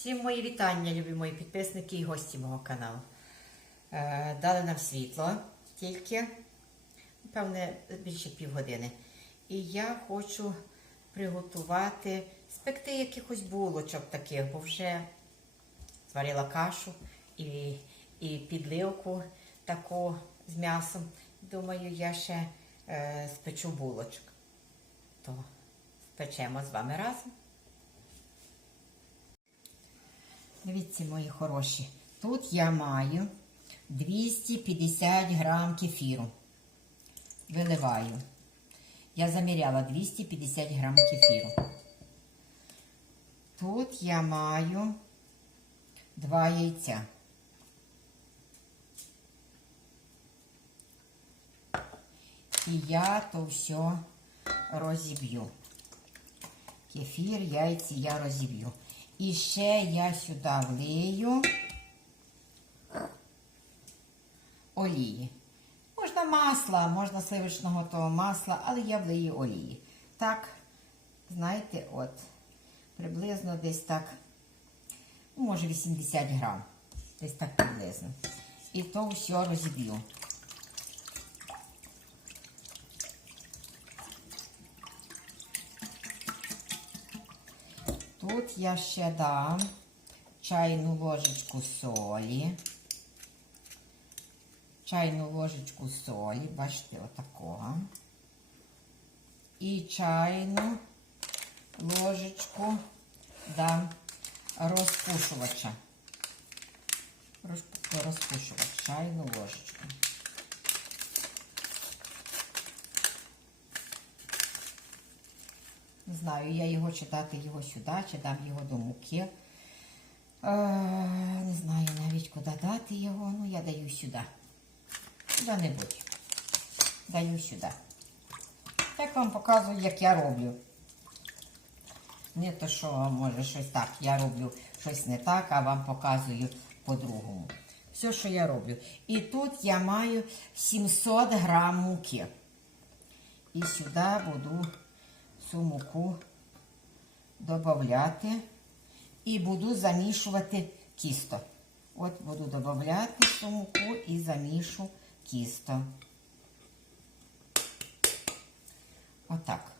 Всім мої вітання, любі мої підписники і гості мого каналу. Е, дали нам світло тільки, певне, більше півгодини. І я хочу приготувати, спекти якихось булочок таких, бо вже зварила кашу і, і підливку таку з м'ясом. Думаю, я ще е, спечу булочок. То спечемо з вами разом. Дивіться, мої хороші. Тут я маю 250 грам кефіру. Виливаю. Я заміряла 250 грам кефіру. Тут я маю два яйця. І я то все розіб'ю. Кефір, яйці я розіб'ю. І ще я сюди влию олії. Можна масла, можна сливочного того масла, але я влию олії. Так, знаєте, от, приблизно десь так, ну, може 80 грам. Десь так приблизно. І то все розіб'ю. Тут я ще дам чайну ложечку солі. Чайну ложечку солі, бачите, отакого. І чайну ложечку дам розпушувача. Розп- Розпушувач, чайну ложечку. Не знаю, я його чи дати його сюди, чи дам його до муки. Е, не знаю навіть куди дати його, ну я даю сюди. Куди-небудь. Даю сюди. Так вам показую, як я роблю. Не то, що може щось так, я роблю щось не так, а вам показую по-другому. Все, що я роблю. І тут я маю 700 грам муки. І сюди буду цю муку додати і буду замішувати кісто. От буду додати цю муку і замішу кісто. Отак.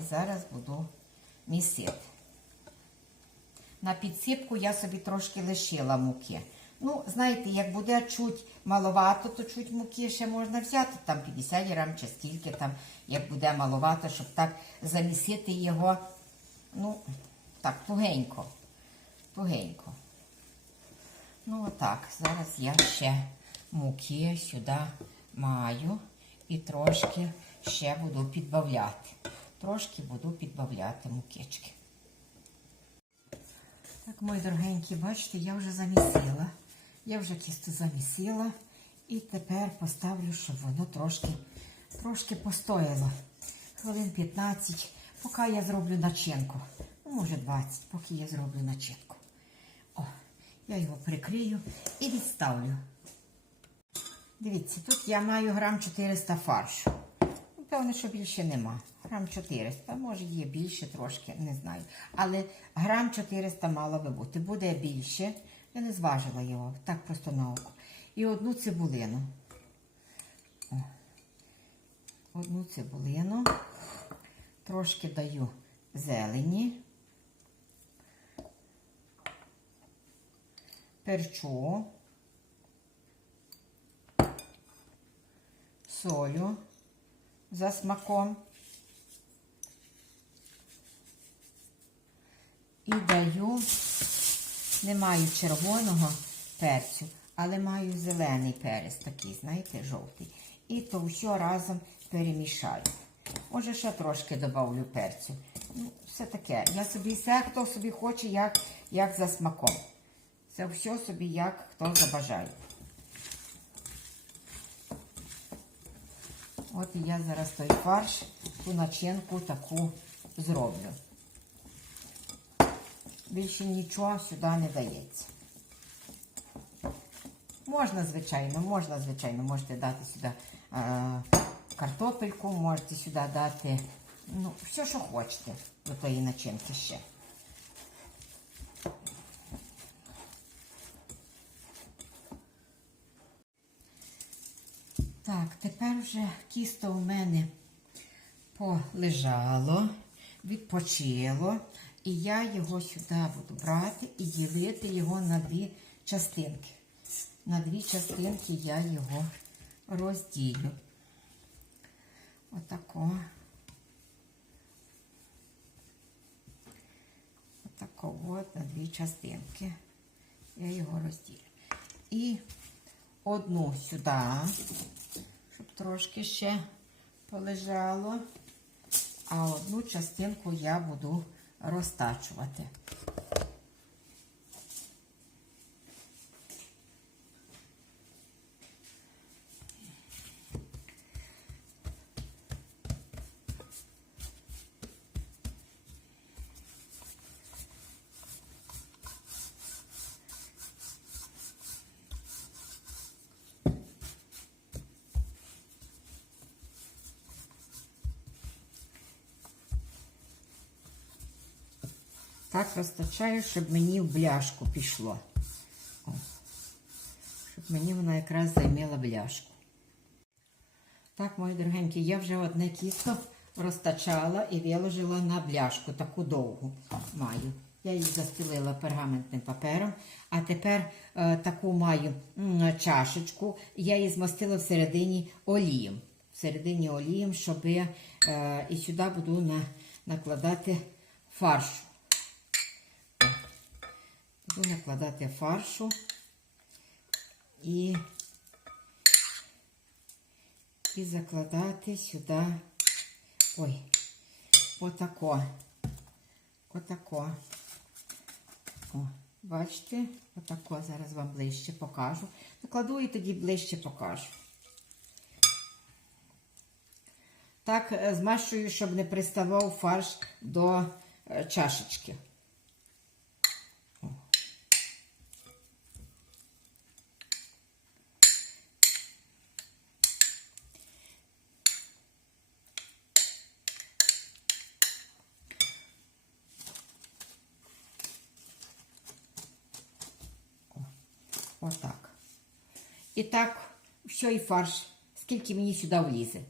І зараз буду місити. На підсипку я собі трошки лишила муки. Ну, знаєте, як буде чуть маловато, то чуть муки ще можна взяти, там 50 грам чи скільки там, як буде маловато, щоб так замісити його, ну, так, тугенько. Тугенько. Ну, отак. Зараз я ще муки сюди маю і трошки ще буду підбавляти. Трошки буду підбавляти мукички. Так, мої дорогенькі, бачите, я вже замісила. Я вже тісто замісила. І тепер поставлю, щоб воно трошки, трошки постояло. Хвилин 15, поки я зроблю начинку. Ну, може 20, поки я зроблю начинку. О, я його прикрию і відставлю. Дивіться, тут я маю грам 400 фаршу. Ну, Певно, що більше нема. Грам 400, може є більше трошки, не знаю. Але грам 400 мало би бути. Буде більше. Я не зважила його, так просто на око. І одну цибулину. О. Одну цибулину. Трошки даю зелені. Перчу. Солю за смаком. І даю, не маю червоного перцю, але маю зелений перець, такий, знаєте, жовтий. І то все разом перемішаю. Може, ще трошки додавлю перцю. Ну, все таке. Я собі все, хто собі хоче, як, як за смаком. Це все собі, як хто забажає. От і я зараз той фарш, ту начинку таку зроблю більше нічого сюди не дається. Можна, звичайно, можна, звичайно, можете дати сюди е, картопельку, можете сюди дати ну, все, що хочете до тої начинки ще. Так, тепер вже кісто у мене полежало, відпочило і я його сюди буду брати і ділити його на дві частинки. На дві частинки я його розділю. Отако. Отако от на дві частинки. Я його розділю. І одну сюди, щоб трошки ще полежало, а одну частинку я буду розтачувати. Так розтачаю, щоб мені в бляшку пішло. О. Щоб мені вона якраз займила бляшку. Так, мої дорогенькі, я вже одне тісто розтачала і виложила на бляшку, таку довгу маю. Я її застелила пергаментним папером, а тепер е, таку маю м, чашечку, я її змастила всередині олієм. Всередині олієм, щоб е, і сюди буду на, накладати фаршу. Буду накладати фаршу і, і закладати сюди, ой, отако, отако. О, бачите, отако зараз вам ближче покажу. Накладу і тоді ближче покажу. Так е, змащую, щоб не приставав фарш до е, чашечки. Отак. І так, все і фарш, скільки мені сюди влізе.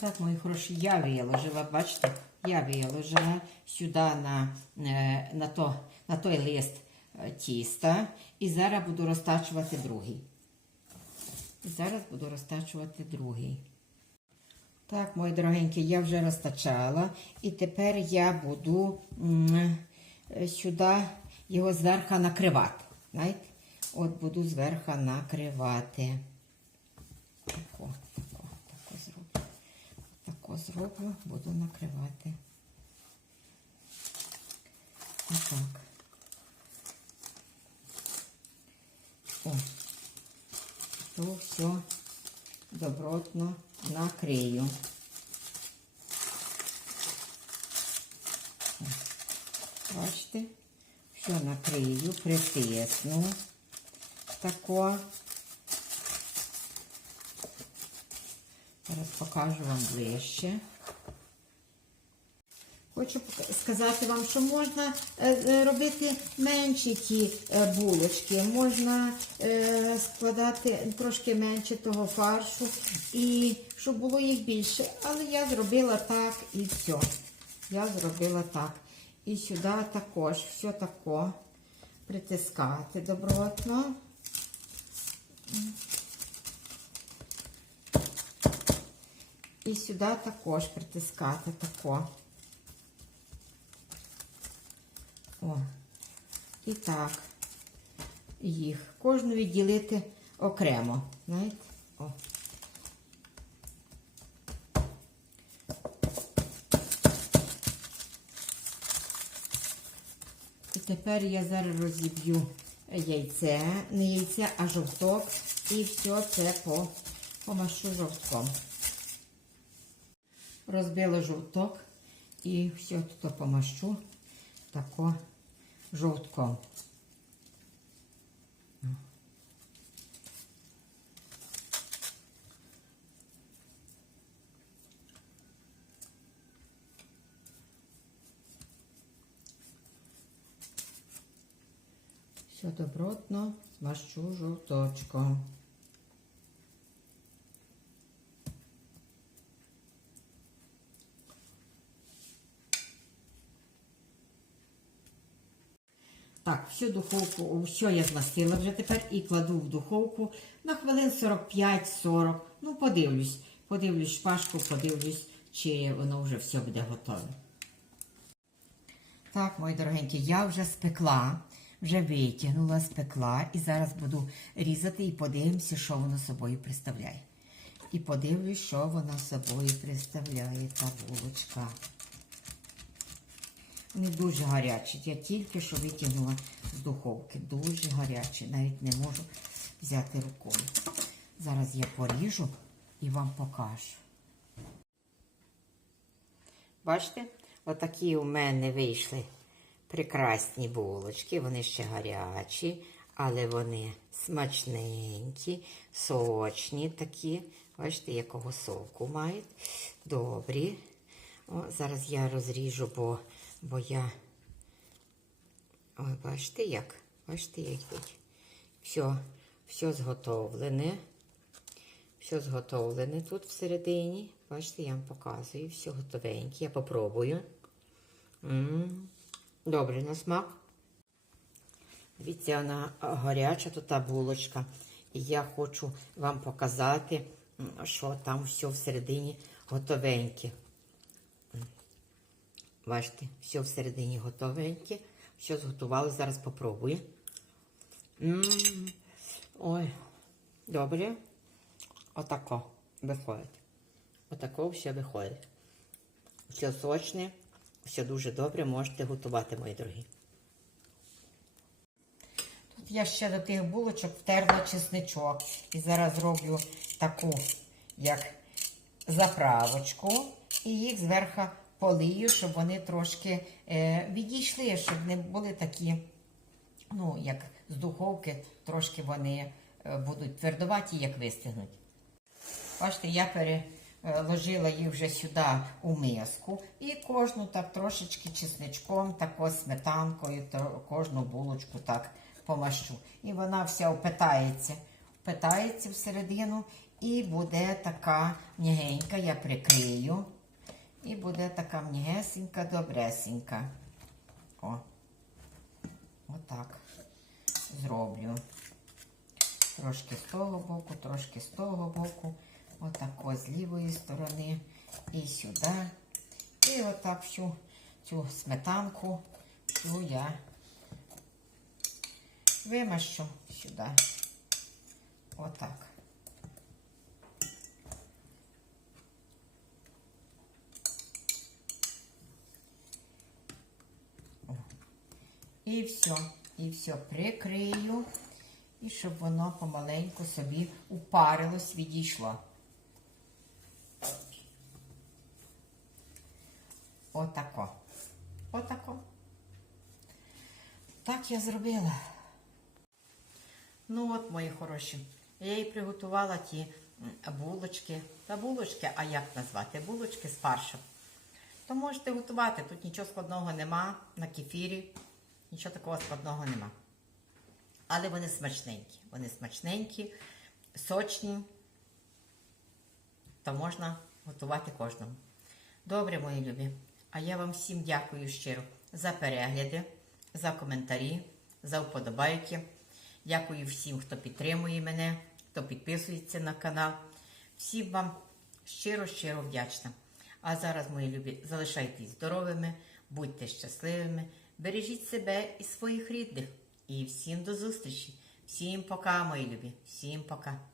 Так, мої хороші, я виложила, бачите, я виложила сюди на, е, на, то, на той лист е, тіста. І зараз буду розтачувати другий. І зараз буду розтачувати другий. Так, мої дорогенькі, я вже розтачала. І тепер я буду е, сюди його зверху накривати. Знаєте? От буду зверху накривати. Тако, тако, тако зроблю. Тако зроблю, буду накривати. Отак. О, то все добротно накрию. Бачите? Все накрию, притисну. Тако. Зараз покажу вам ближче. Хочу сказати вам, що можна е, е, робити менші ті е, булочки, можна складати трошки менше того фаршу, і щоб було їх більше. Але я зробила так і все. Я зробила так. І сюди також все тако притискати добротно. І сюди також притискати тако. О, і так, їх. Кожну відділити окремо. Знаєте? О. І тепер я зараз розіб'ю яйце, не яйце, а жовток. І все це по, помашу жовтком. Розбила жовток і все тут помащу тако жовтком. та добротно змащу жовточком. Так, всю духовку, все я змастила вже тепер і кладу в духовку на хвилин 45-40. Ну, подивлюсь, подивлюсь шпажку, подивлюсь, чи воно вже все буде готове. Так, мої дорогенькі, я вже спекла вже витягнула, спекла і зараз буду різати і подивимося, що воно собою представляє. І подивлюсь, що вона собою представляє, та булочка. Вони дуже гарячі. Я тільки що витягнула з духовки. Дуже гарячі. Навіть не можу взяти рукою. Зараз я поріжу і вам покажу. Бачите, отакі у мене вийшли прекрасні булочки. Вони ще гарячі, але вони смачненькі, сочні такі. Бачите, якого соку мають. Добрі. О, зараз я розріжу, бо, бо я. Ой, бачите як? Бачите, як йдуть. Все, все зготовлене. Все зготовлене тут всередині. Бачите, я вам показую. Все готовеньке. Я попробую. М, Добре на смак. Дивіться, вона гаряча тут та булочка. І я хочу вам показати, що там все всередині готовеньке. Бачите, все всередині готовеньке. Все зготували, зараз попробую. М, Ой, добре. Отако виходить. Отако все виходить. Все сочне, все дуже добре, можете готувати, мої дорогі. Тут я ще до тих булочок втерла чесничок. І зараз зроблю таку, як заправочку, і їх зверху полию, щоб вони трошки е, відійшли, щоб не були такі, ну, як з духовки, трошки вони е, будуть твердуваті, як вистигнуть. Бачите, я переложила їх вже сюди у миску і кожну так трошечки чесничком, тако сметанкою, то кожну булочку так помащу. І вона вся впитається, впитається всередину і буде така м'ягенька, я прикрию. І буде така м'ягесенька, добресенька. О, отак зроблю. Трошки з того боку, трошки з того боку. Отако з лівої сторони і сюди. І отак всю цю сметанку всю я вимащу сюди. Отак. І все, і все прикрию. І щоб воно помаленьку собі упарилось, відійшло. Отако. Отако. Так я зробила. Ну от, мої хороші, я їй приготувала ті булочки. Та булочки, а як назвати? Булочки з фаршем. То можете готувати, тут нічого складного нема на кефірі, нічого такого складного нема. Але вони смачненькі. Вони смачненькі, сочні, то можна готувати кожному. Добре, мої любі. А я вам всім дякую щиро за перегляди, за коментарі, за вподобайки. Дякую всім, хто підтримує мене, хто підписується на канал. Всім вам щиро-щиро вдячна. А зараз, мої любі, залишайтесь здоровими, будьте щасливими, бережіть себе і своїх рідних. І всім до зустрічі. Всім пока, мої любі. Всім пока.